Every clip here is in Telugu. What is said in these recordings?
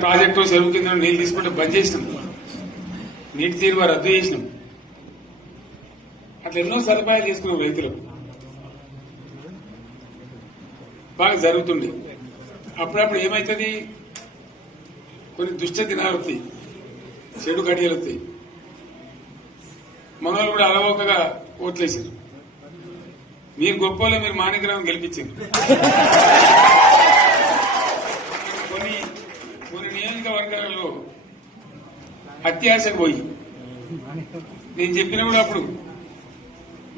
ప్రాజెక్టు చెరువు కింద నీళ్లు తీసుకుంటే బంద్ చేసినాం, నీటి తీరువ రద్దు చేసినాం. అట్లా ఎన్నో సదుపాయాలు చేసుకున్నాం. రైతులకు బాగా జరుగుతుంది. అప్పుడప్పుడు ఏమవుతుంది, కొన్ని దుష్ట దినాలు వస్తాయి, చెడు గడియలు వస్తాయి. మనోళ్ళు కూడా అలవోకగా ఓట్లేసారు. మీరు గొప్పలో మీరు మాణిగ్రహం గెలిపించారు. కొన్ని నియోజకవర్గాలలో అత్యాశకు పోయి నేను చెప్పిన కూడా అప్పుడు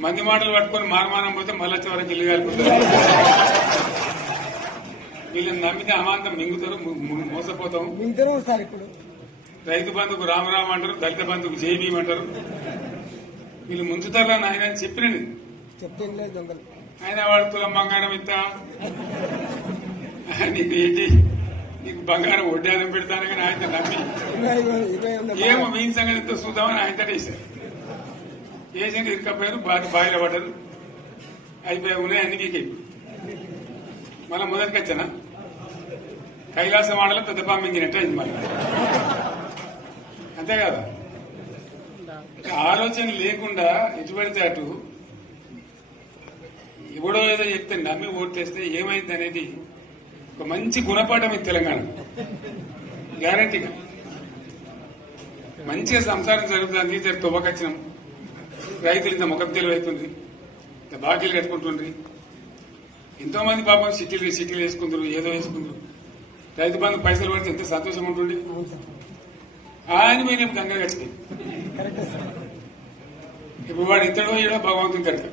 మంది మాటలు పట్టుకొని మారమానం పోతే మళ్ళీ చివరికి ఇల్లు కాలిపోతారు. వీళ్ళని నమ్మితే అమాంతం మింగుతారు, మోసపోతాం. రైతు బంధుకు రామరామ అంటారు, దళిత బంధుకు జైబీం అంటారు. వీళ్ళు ముంచుతారా ఆయన చెప్పినండి. ఆయన వాడు తులం బంగారం ఇస్తా, నీకు బంగారం వడ్డానం పెడతాను కానీ ఆయన నమ్మి ఏమో మీ సంగతితో చూద్దామని ఆయన వేశారు. వేసాక ఇరుకపోయారు, బాయిలో పడ్డారు, అయిపోయి ఉన్నాయి అన్ని గీకే. మళ్ళా మొదటికి వచ్చానా కైలాసం ఆడలో పెద్ద పామింగినట్టు అయింది. మళ్ళీ అంతే కదా, ఆలోచన లేకుండా ఎటు పడితే అటు ఎవడో ఏదో చెప్తే నమ్మి ఓట్లేస్తే ఏమైంది అనేది ఒక మంచి గుణపాఠం ఇది తెలంగాణ. గ్యారంటీగా మంచిగా సంసారం జరుగుతుంది. జరి తువ్వకొచ్చినాం, రైతులు ఇంత ముఖం తెలివైతుంది, ఇంత బాకీలు కట్టుకుంటుండ్రి. ఎంతో మంది పాపం సిటీలు వేసుకుంటారు, ఏదో వేసుకుంటారు. రైతు బంధు పైసలు పడితే ఎంత సంతోషం ఉంటుంది. ఆయన మీద గంగ గడిచింది. ఇప్పుడు వాడు ఇతడో ఏడో భగవంతుని కరెక్ట్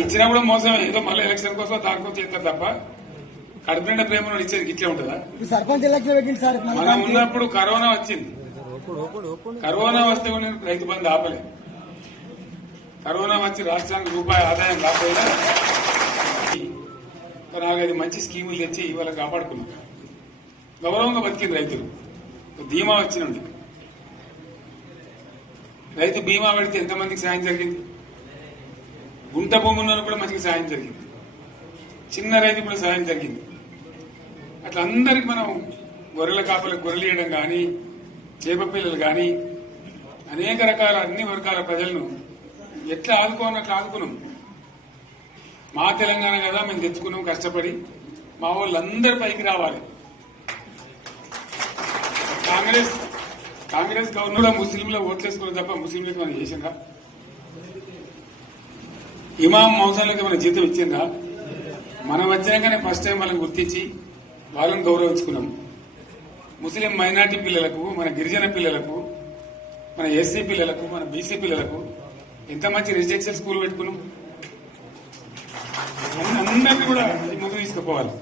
ఇచ్చినప్పుడు మోసం. ఏదో మళ్ళీ ఎలక్షన్ కోసం దానికోసం చేస్తారు తప్ప కడుపు నిండా ప్రేమ ఇచ్చేది ఇట్లే ఉంటుందా? సర్పంచ్ ఎలక్షన్ సార్ మనం ఉన్నప్పుడు కరోనా వచ్చింది. కరోనా వస్తే రైతు బంధు ఆపలేదు. కరోనా వచ్చి రాష్ట్రానికి రూపాయి ఆదాయం రాకపోయినా 4-5 మంచి స్కీములు తెచ్చి ఇవాళ కాపాడుకున్నాం. గౌరవంగా బతికింది రైతులు. బీమా వచ్చినండి. రైతు బీమా పెడితే ఎంతమందికి సాయం జరిగింది. గుంట భూమి ఉన్న కూడా మంచిగా సాయం జరిగింది. చిన్న రైతు కూడా సాయం జరిగింది. అట్లా అందరికి మనం గొర్రెల కాపలకు గొర్రెలు ఇవ్వడం కానీ, చేప పిల్లలు కానీ, అనేక రకాల అన్ని వర్గాల ప్రజలను ఎట్లా ఆదుకోవాలని అట్లా ఆదుకున్నాం. మా తెలంగాణ కదా మేము తెచ్చుకున్నాం కష్టపడి. మా వాళ్ళందరి పైకి రావాలి. కాంగ్రెస్ గవర్నర్ ముస్లింలో ఓట్లేసుకున్న తప్ప ముస్లింలకు మనం చేసిందా? ఇమాం మౌసాలకి మన జీతం ఇచ్చిందా? మనం వచ్చినాకనే ఫస్ట్ టైం వాళ్ళని గుర్తించి వాళ్ళని గౌరవించుకున్నాం. ముస్లిం మైనార్టీ పిల్లలకు, మన గిరిజన పిల్లలకు, మన ఎస్సీ పిల్లలకు, మన బీసీ పిల్లలకు ఎంత మంచి రెసిడెన్షియల్ స్కూల్ పెట్టుకున్నాం. అందరినీ కూడా ముందు తీసుకుపోవాలి.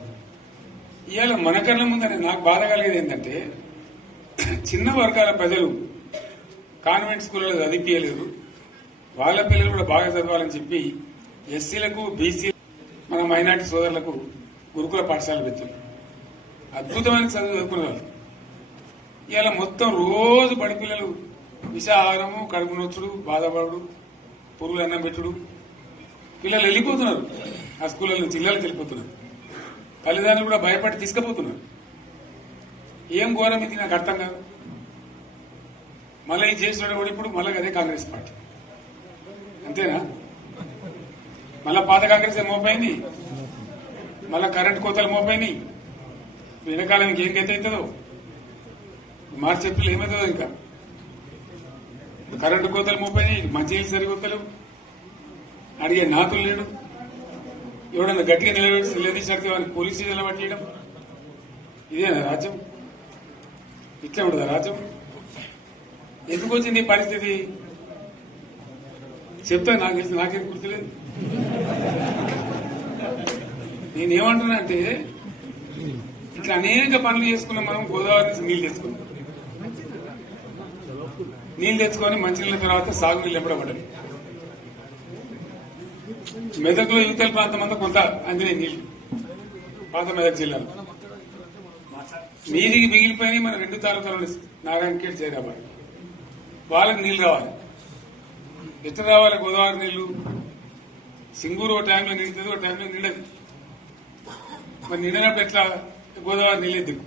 ఇవాళ మన కళ్ళ ముందని నాకు బాధ కలిగేది ఏంటంటే, చిన్న వర్గాల ప్రజలు కాన్వెంట్ స్కూళ్ళలో చదివించలేరు. వాళ్ళ పిల్లలు కూడా బాగా చదవాలని చెప్పి ఎస్సీలకు, బీసీ, మన మైనార్టీ సోదరులకు గురుకుల పాఠశాలలు పెట్టారు. అద్భుతమైన చదువుకునే వాళ్ళు. ఇవాళ మొత్తం రోజు బడి పిల్లలు విషాహారము, కడుపు నొచ్చుడు, బాధపడు, పురుగులు అన్నం పెట్టుడు. పిల్లలు వెళ్ళిపోతున్నారు ఆ స్కూళ్ళ నుంచి, ఇళ్ళకి వెళ్ళిపోతున్నారు. తల్లిదండ్రులు కూడా భయపడి తీసుకుపోతున్నారు. ఏం ఘోరం ఇది నాకు అర్థం కాదు. మళ్ళీ ఇది చేసిన కూడా ఇప్పుడు మళ్ళీ అదే కాంగ్రెస్ పార్టీ. అంతేనా? మళ్ళా పాత కాంగ్రెస్ మోపోయింది, మళ్ళా కరెంట్ కోతలు మోపోయినాయి. వెనకాలం ఇంకేం గతి అవుతుందో, మార్చి ఏప్రిల్ ఏమవుతుందో. ఇంకా కరెంటు కోతలు మోపోయినాయి, మంచినీళ్ళు సరికొత్తలు, అడిగే నాతులు లేడు. ఎవడన్నా గట్టిగా నిలదీసినట్టు వాడిని పోలీసు నిలబట్టేయడం. ఇదేనా రాజ్యం? ఇట్లా ఉండదా రాజ్యం? ఎందుకు వచ్చింది ఈ పరిస్థితి చెప్తా. నాకు తెలిసి నాకేం గుర్తులేదు. నేనేమంటున్నా అంటే, ఇట్లా అనేక పనులు చేసుకున్నాం మనం. గోదావరి నుంచి నీళ్లు తెచ్చుకున్నాం. నీళ్లు తెచ్చుకొని మంచినీళ్ళ తర్వాత సాగునీళ్ళు ఎప్పుడబడ్డాయి. మెదక్లో యువతల ప్రాంతం అంతా కొంత అందినే నీళ్లు, పాత మెదక్ జిల్లాలో. నీటికి మిగిలిపోయినాయి మన 2 తాలూకాలు, నారాయణఖేడ్, జైరాబాద్. వాళ్ళకి నీళ్లు కావాలి. ఎట్లా రావాలి గోదావరి నీళ్లు? సింగూరు ఒక టైంలో నిండుతుంది, ఒక టైంలో నిండదు. మరి నిండినప్పుడు ఎట్లా? గోదావరి నీళ్ళే దిక్కు